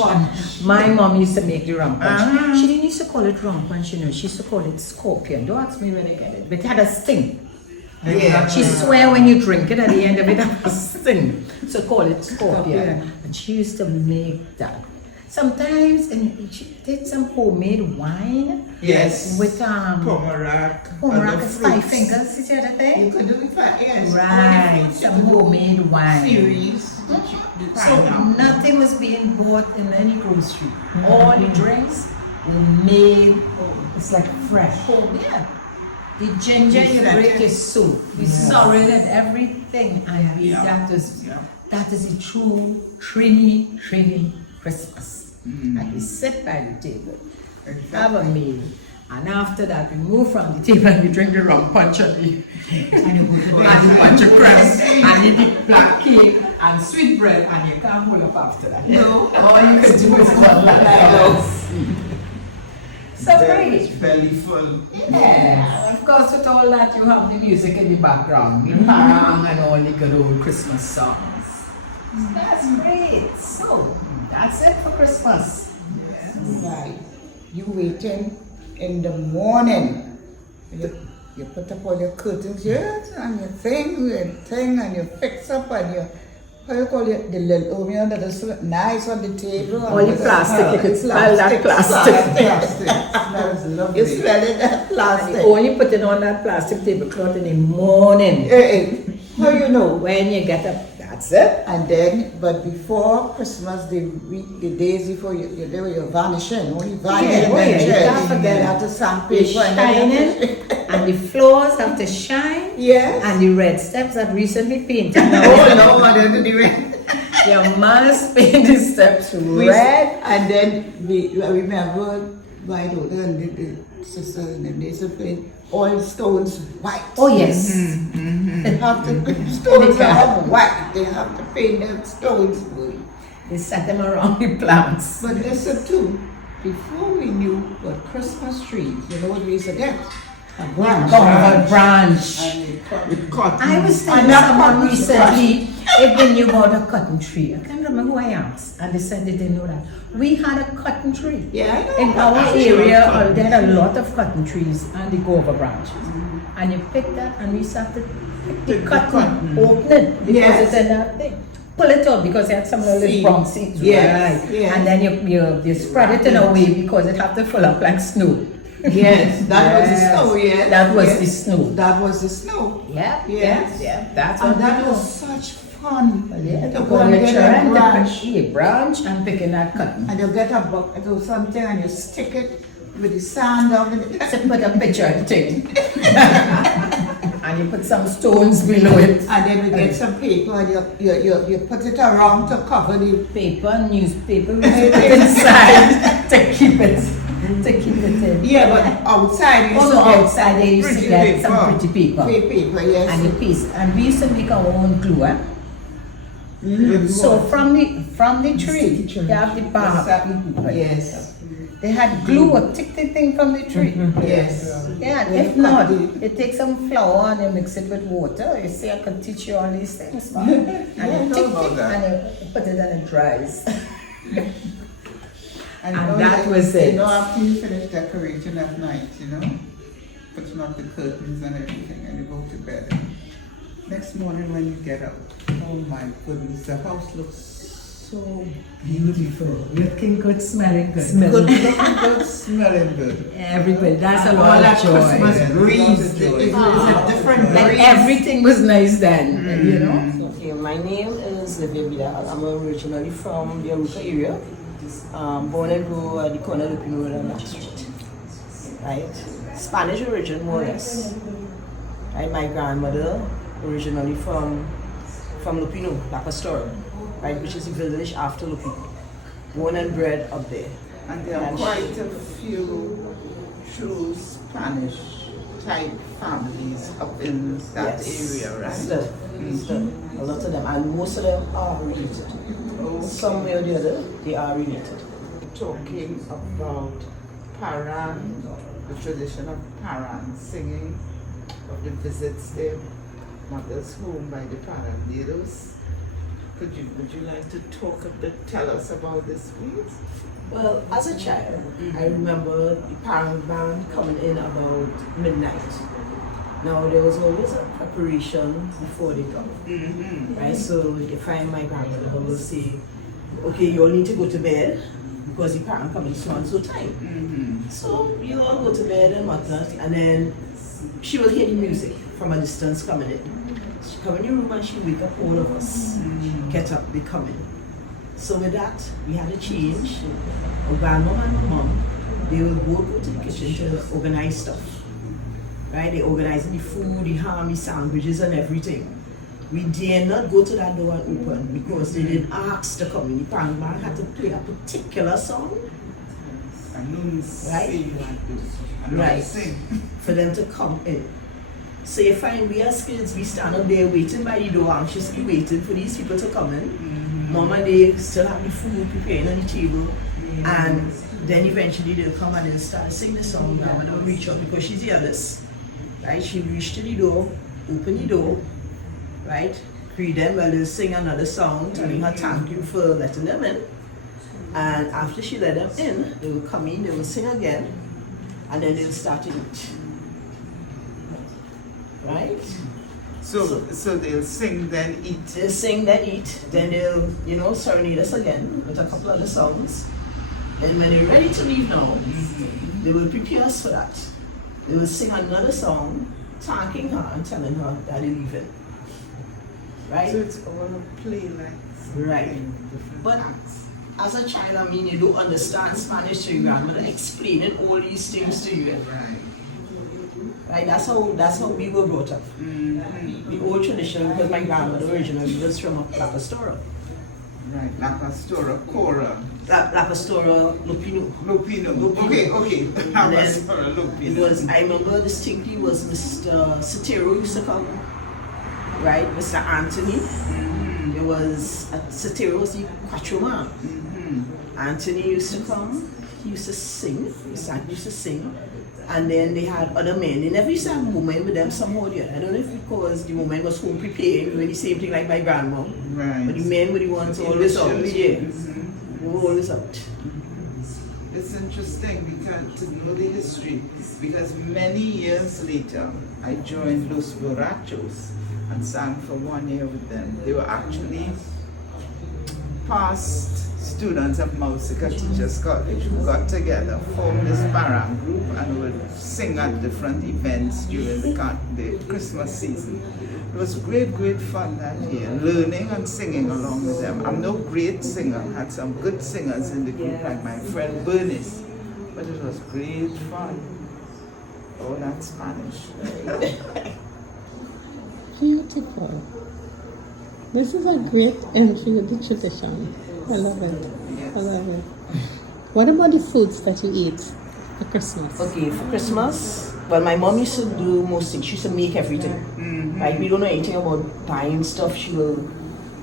My mom used to make the rum punch. She didn't used to call it rum punch, she used to call it scorpion. Don't ask me where they get it, but it had a sting. Yeah. She swear when you drink it at the end of it, it has a sting. So call it scorpion. And she used to make that. Sometimes, and she did some homemade wine. Yes. With Pomerac. Pomerac other is 5 fruits. fingers, is the other thing? You could do it for, yes. Right, some homemade wine. Series. So nothing was being bought in any grocery. All the drinks were made. It's like fresh. Home, yeah. The ginger, you break your soup. You sorrel and everything, and that is the true Trini Christmas. And we sit by the table, have a meal, and after that we move from the table and we drink the rum punch and the punch of cress and eat the black cake and sweet bread, and you can't pull up after that. No, all you can do is one like So great. Belly full. Yeah, of course with all that you have the music in the background, the parang and all the good old Christmas songs. That's great. So that's it for Christmas. Right. You waiting in the morning. You put up all your curtains, yes, and your thing, and you fix up and you, how you call it, the little oven that is nice on the table. All the plastic, you could smell that plastic. That is lovely. You smell it, that plastic. Only put it on that plastic tablecloth in the morning. How you know? When you get up, that's it. And then, but before Christmas, the days before you do your vanishing, only vanishing. You can't forget You that. have to It's sandpaper and then shining, and the floors have to shine, yes. and the red steps that recently painted. Oh no, I didn't even. Your must paint the steps red. And then I remember my daughter and the sister and they used to paint all stones white. Oh yes. They have to stones are white. They have to paint them stones blue. They set them around the plants. But listen too, before we knew what Christmas trees, you know what we used to get? A branch. A branch. With cotton. I was telling someone recently if they knew about a cotton tree. I can't remember who I asked, and they said they didn't know that. We had a cotton tree. Yeah, I know. In our area, there are a lot of cotton trees, and they go over branches. And you pick that, and we used to have to pick the cotton, open it, because it's in that thing. Pull it out because it had some little brown seeds. Yes, Right. yes. And then you spread it in a way because it have to fill up like snow. Yes, that was the snow, yes. That was yes. the snow. That was the snow. Yeah, Yes. yeah. That's And what that we was such fun. Yeah, to to go go and on the get a branch. branch and picking that cotton. And you get a bucket or something and you stick it with the sand on it. So put a picture of the thing. And you put some stones below it. And then we get some paper and you put it around to cover the Paper, newspaper, we put it inside to keep it in. yeah, but outside you used Also to get outside they used to pretty get some paper. pretty paper. paper, yes. And you paste. And we used to make our own glue. So from the tree, you have the bark. Yes. They had glue or tick the thing from the tree. Yes. Yeah, Yeah, if you not, cut you take some flour and you mix it with water. You say I can teach you all these things, man. And you tick it and you put it and it dries. And, And that was it. You know, after you finish decorating at night, you know, putting up the curtains and everything, and you go to bed. Next morning when you get up, oh my goodness, the house looks so beautiful. Looking good, smelling good. Good looking good, smelling good. Everybody, that's a And lot all of that joy. Christmas Yeah, breeze. lots of joy. It was a different Like breeze. everything was nice then, you know? Okay, my name is Livia Vidal. I'm originally from the Arouca area. Born and grew at the corner of Lopinot and Main Street. Right? Spanish origin, more or less. Right? My grandmother originally from Lopinot, La Pastora, right? Which is a village after Lopinot. Born and bred up there. And there are quite a few true Spanish type families up in that area, right? Still. A lot of them. And most of them are related. Some way or the other, they are related. Talking about Paran, the tradition of Paran, singing of the visits their mother's home by the paranderos. Would you like to talk a bit, tell us about this, please? Well, as a child, I remember the parent band coming in about midnight. Now, there was always a preparation before they come, right? So if I and my grandmother will say, okay, you all need to go to bed because the parent coming so and so time. So you all go to bed and whatnot, and then she will hear the music from a distance coming in. She come in the room and she wake up all of us, get up, they come in. So with that, we had a change. Our grandmom and my mom, they will both go to the kitchen to organize stuff. Right? They organize the food, the ham, the sandwiches and everything. We dare not go to that door and open because they didn't ask to come in. The parent band had to play a particular song. Right? Right. For them to come in. So you find we as kids, we stand up there waiting by the door, anxiously waiting for these people to come in. Mom and they still have the food preparing on the table. And then eventually they'll come and they'll start to sing the song. Grandma will reach out because she's the eldest. Right? She reached to the door, open the door, right? Greet them while they'll sing another song, telling her thank you for letting them in. And after she let them in, they will come in, they will sing again, and then they'll start to eat. Right? So they'll sing, then eat. They'll sing, then eat, then they'll, serenade us again with a couple other songs. And when they're ready to leave now, they will prepare us for that. They will sing another song, thanking her and telling her that they're leaving. Right? So it's all a play like Right. different But acts. as a child, you don't understand Spanish to your grandmother explaining all these things to you. Right? That's how we were brought up. The old tradition, because my grandmother originally was from La Pastora. Right, La Pastora Cora. La Pastora Lopinot. Lopinot. Okay. La And then Pastora it Lopinot. was, I remember distinctly was Mr. Satiro used to come, right? Mr. Anthony. There was, Satiro was the quattro man. Anthony used to come, he used to sing, Mr. Anthony used to sing. And then they had other men. They never used to have women with them somehow. I don't know if because the woman was home preparing, doing the same thing like my grandma. Right. But the men were the ones always out. Yeah. They were always out. It's interesting because to know the history, because many years later I joined Los Borrachos and sang for 1 year with them. They were actually past students of Musica Teachers College who got together, formed this parang group and would sing at different events during the Christmas season. It was great fun that year, learning and singing along with them. I'm no great singer, had some good singers in the group like my friend Bernice, but it was great fun. Oh, that's Spanish. Beautiful. This is a great entry with the tradition. I love it. I love it. What about the foods that you eat for Christmas? Okay, for Christmas, well, my mom used to do most things. She used to make everything. Right? We don't know anything about buying stuff. She'll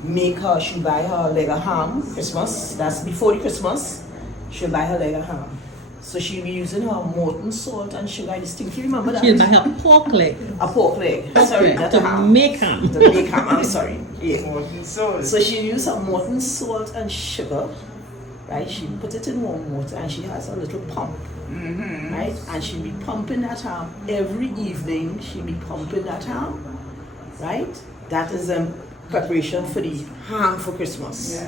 buy her leg of ham, Christmas. That's before the Christmas. She'll buy her leg of ham. So she'll be using her molten salt and sugar. I distinctly remember that. She'll buy a pork leg. A pork leg. Sorry, not a to ham. make ham. To make ham, I'm sorry. Yeah. Molten salt. So she used her molten salt and sugar, right? She put it in warm water and she has a little pump, right? And she'll be pumping that ham every evening. She'll be pumping that ham, right? That is preparation for the ham for Christmas,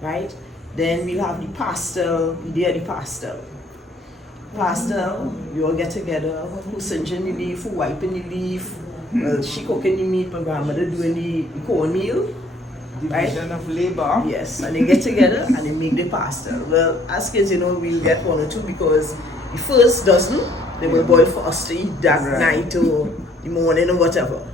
right? Then we'll have the pastel. We do the pastel. Pastel, we all get together, who singeing the leaf, who wiping the leaf. Well, she cooking the meat, my grandmother doing the cornmeal. Division of labor. Yes, and they get together and they make the pastel. Well, as kids, we'll get one or two because the first dozen, they will boil for us to eat that night or the morning or whatever.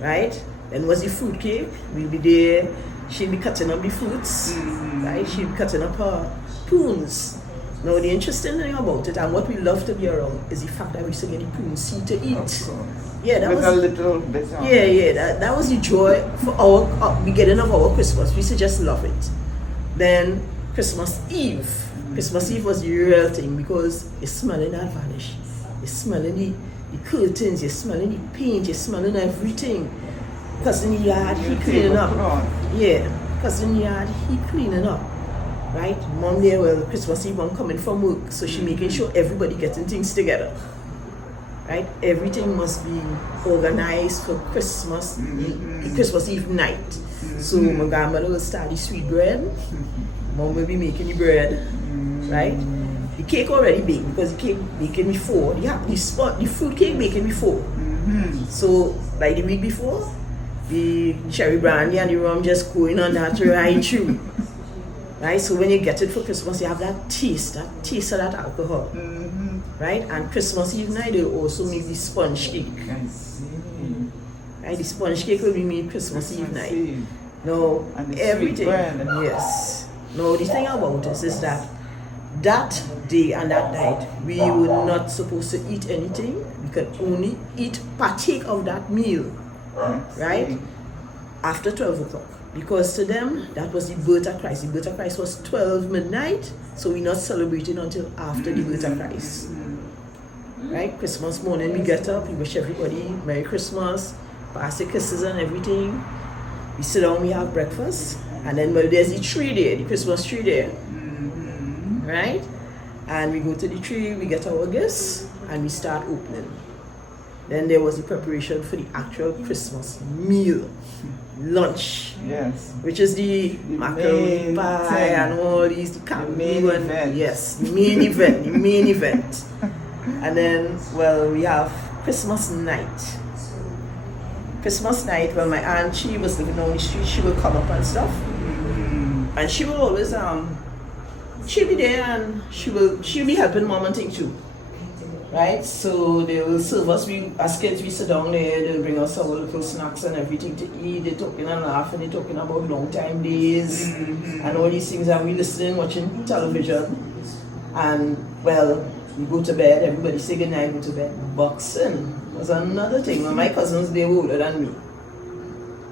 Right? Then was the fruit cake. We'll be there. She'll be cutting up the fruits. Right? She'll be cutting up her prunes. Now, the interesting thing about it and what we love to be around is the fact that we used to get the prune seed to eat. Yeah, that with was a little bit of that was the joy for our beginning of our Christmas. We used to just love it. Then Christmas Eve. Christmas Eve was the real thing because you're smelling that varnish. You're smelling the curtains, you're smelling the paint, you're smelling everything. Because in the yard, he cleaning up. Yeah, because in the yard, he cleaning up. Right? Mom there, well, Christmas Eve, mom coming from work, so she making sure everybody getting things together. Right? Everything must be organized for Christmas, Christmas Eve night. So my grandmother will start the sweet bread. Mom will be making the bread. Right? The cake already baked because the cake baking before. The fruit cake baking before. So like the week before, the cherry brandy and the rum just going on that right through. Right? So when you get it for Christmas, you have that taste of that alcohol. Right? And Christmas Eve night, they also make the sponge cake. Right? The sponge cake will be made Christmas Eve night. Now, everything. Yes. Now, the thing about this is that day and that night, we were not supposed to eat anything. We could only partake of that meal. Right? After 12 o'clock. Because to them, that was the birth of Christ. The birth of Christ was 12 midnight, so we're not celebrating until after the birth of Christ. Right? Christmas morning, we get up, we wish everybody Merry Christmas, pass the kisses and everything. We sit down, we have breakfast, and then there's the tree there, the Christmas tree there. Right? And we go to the tree, we get our gifts, and we start opening. Then there was the preparation for the actual Christmas meal. Lunch, which is the macaroni pie and all these, the main event. Yes, the main event. And then, well, we have Christmas night. Christmas night, well, my aunt, she was living on the street, she will come up and stuff. And she will always, she'll be there and she'll be helping mom and thing too. right? So they will serve us. We, as kids, we sit down there. They'll bring us our little snacks and everything to eat. They're talking and laughing. They're talking about long time days and all these things. And we listening, watching television. And well, we go to bed. Everybody say goodnight, go to bed. Boxing was another thing. My cousins, they were older than me,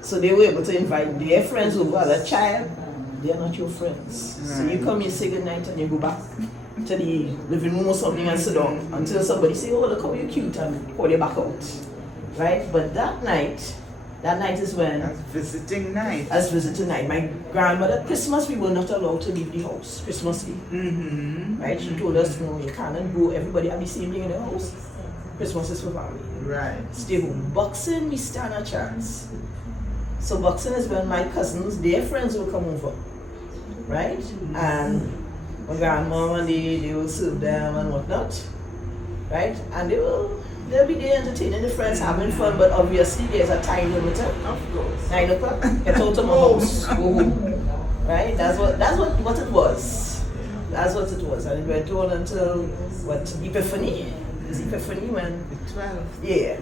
so they were able to invite their friends over. As a child, they are not your friends. Right. So you come, you say goodnight, and you go back to the living room or something and sit down until somebody say, oh, look how you're cute, and call you back out. Right? But that night is when... That's visiting night. As visiting night. My grandmother, Christmas, we were not allowed to leave the house. Christmas Eve. Right? She told us, no, you can't go. Everybody have the same thing in the house. Christmas is for family. Right. Stay home. Boxing, we stand a chance. So boxing is when my cousins, their friends will come over. Right? And my grandma and they will serve them and whatnot, right? And they'll be there entertaining the friends, having fun, but obviously there's a time limit. Of course. 9 o'clock, get out of my house, go home. Right? That's what it was. That's what it was. And it went on until what? Epiphany. Is Epiphany when? The 12th. Yeah.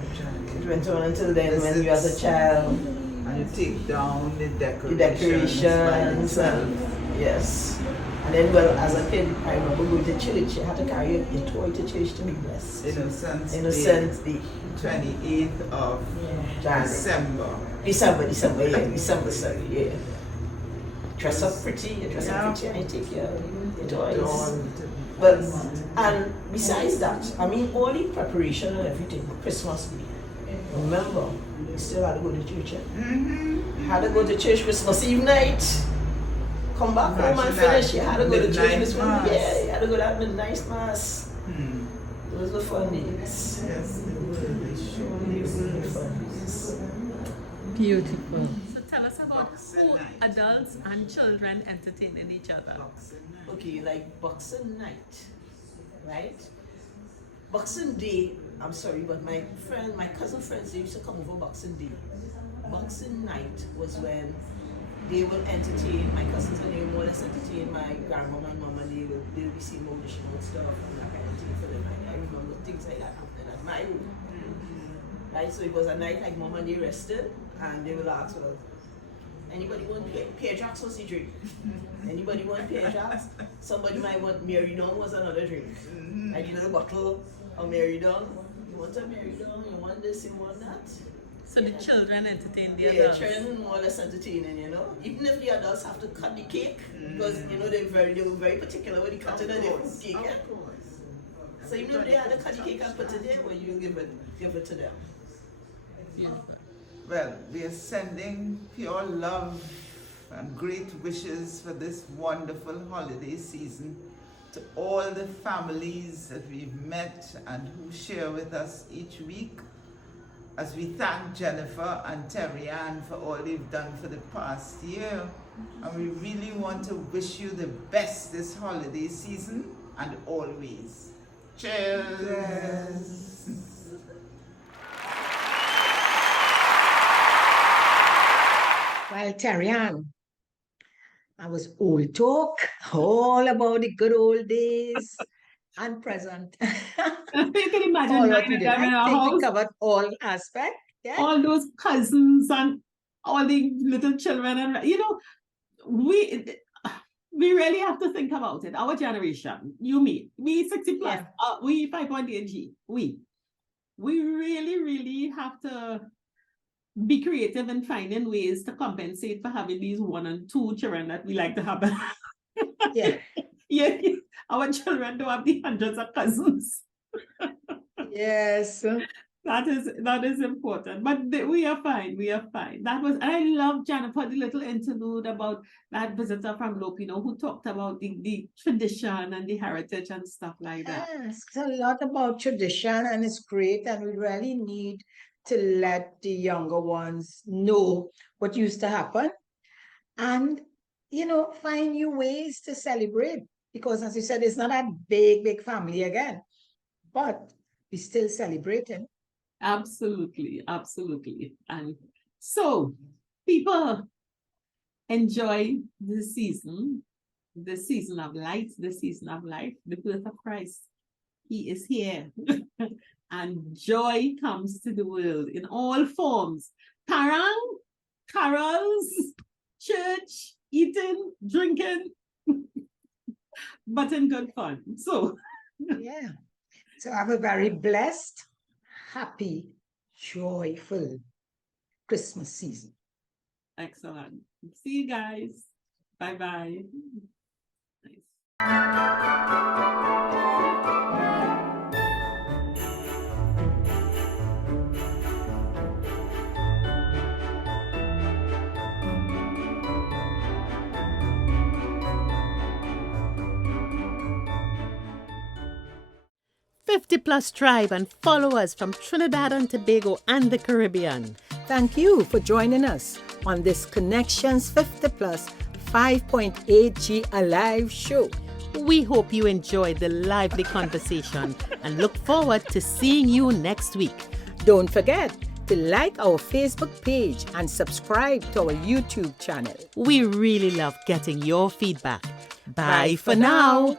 It went on until then when you as a child. And you take down the decorations. The decorations and yes. And then, well, as a kid, I remember going to church. You had to carry your toy to church to be blessed. Innocence Day. 28th of January. December, sorry, yeah. Dress up pretty, and you take your toys. But, and besides that, I mean, all the preparation and everything, Christmas Day. Remember, you still had to go to church. Had to go to church Christmas Eve night. Come back home and finish. You had to go to church this morning. Yeah, you had to go to that midnight mass. Those were fun days. Yes, they were. They surely were fun days. Beautiful. So tell us about Boxing who night. adults and children entertaining each other. Boxing night. Okay, like Boxing Night, right? Boxing Day, I'm sorry, but my cousin friends, they used to come over Boxing Day. Boxing Night was when they will entertain my cousins, and they will more or less entertain my grandmama and mama. They'll be seeing audition and stuff and that kind of thing for them. I remember things like that happening at my home. Right, so it was a night like mom and they rested, and they will ask, well, anybody want pear jacks was the drink? Anybody want pear jacks? Somebody might want Mary Dawn was another drink. Like a little bottle of Mary Dawn. You want a Mary Dawn? You want this? You want that? So the children entertain the Yeah, adults. children more or less entertaining, you know. Even if the adults have to cut the cake, because you know they were very particular when they cut it and they put cake. Of Yeah? course. So even if they had to cut the cake and put it there, well, you give it to them. Beautiful. Well, we are sending pure love and great wishes for this wonderful holiday season to all the families that we've met and who share with us each week. As we thank Jennifer and Terri-Ann for all they've done for the past year. And we really want to wish you the best this holiday season and always. Cheers! Well, Terri-Ann, I was old talk, all about the good old days and present. You can imagine All nine what we of did. them in I our think we house, covered all aspects. Yeah. all those cousins and all the little children, and you know, we really have to think about it. Our generation, we 60 plus, Yeah. we 5.8G, we really have to be creative in finding ways to compensate for having these 1 and 2 children that we like to have. Yeah. Yeah, our children don't have the hundreds of cousins. Yes. That is important, but we are fine. That was, and I love Jennifer, the little interlude about that visitor from Lopinot who talked about the tradition and the heritage and stuff like that. Yes, it's a lot about tradition and it's great, and we really need to let the younger ones know what used to happen and, you know, find new ways to celebrate. Because as you said, it's not a big family again, but we're still celebrating. Absolutely. And so people enjoy the season of light, the season of life, the birth of Christ. He is here. And joy comes to the world in all forms. Parang, carols, church, eating, drinking, but in good fun. So, Yeah. So have a very blessed, happy, joyful Christmas season. excellent. See you guys. Bye-bye. Nice. 50 Plus Tribe and followers from Trinidad and Tobago and the Caribbean. Thank you for joining us on this Connections 50 Plus 5.8G Alive show. We hope you enjoyed the lively conversation and look forward to seeing you next week. Don't forget to like our Facebook page and subscribe to our YouTube channel. We really love getting your feedback. Bye for now.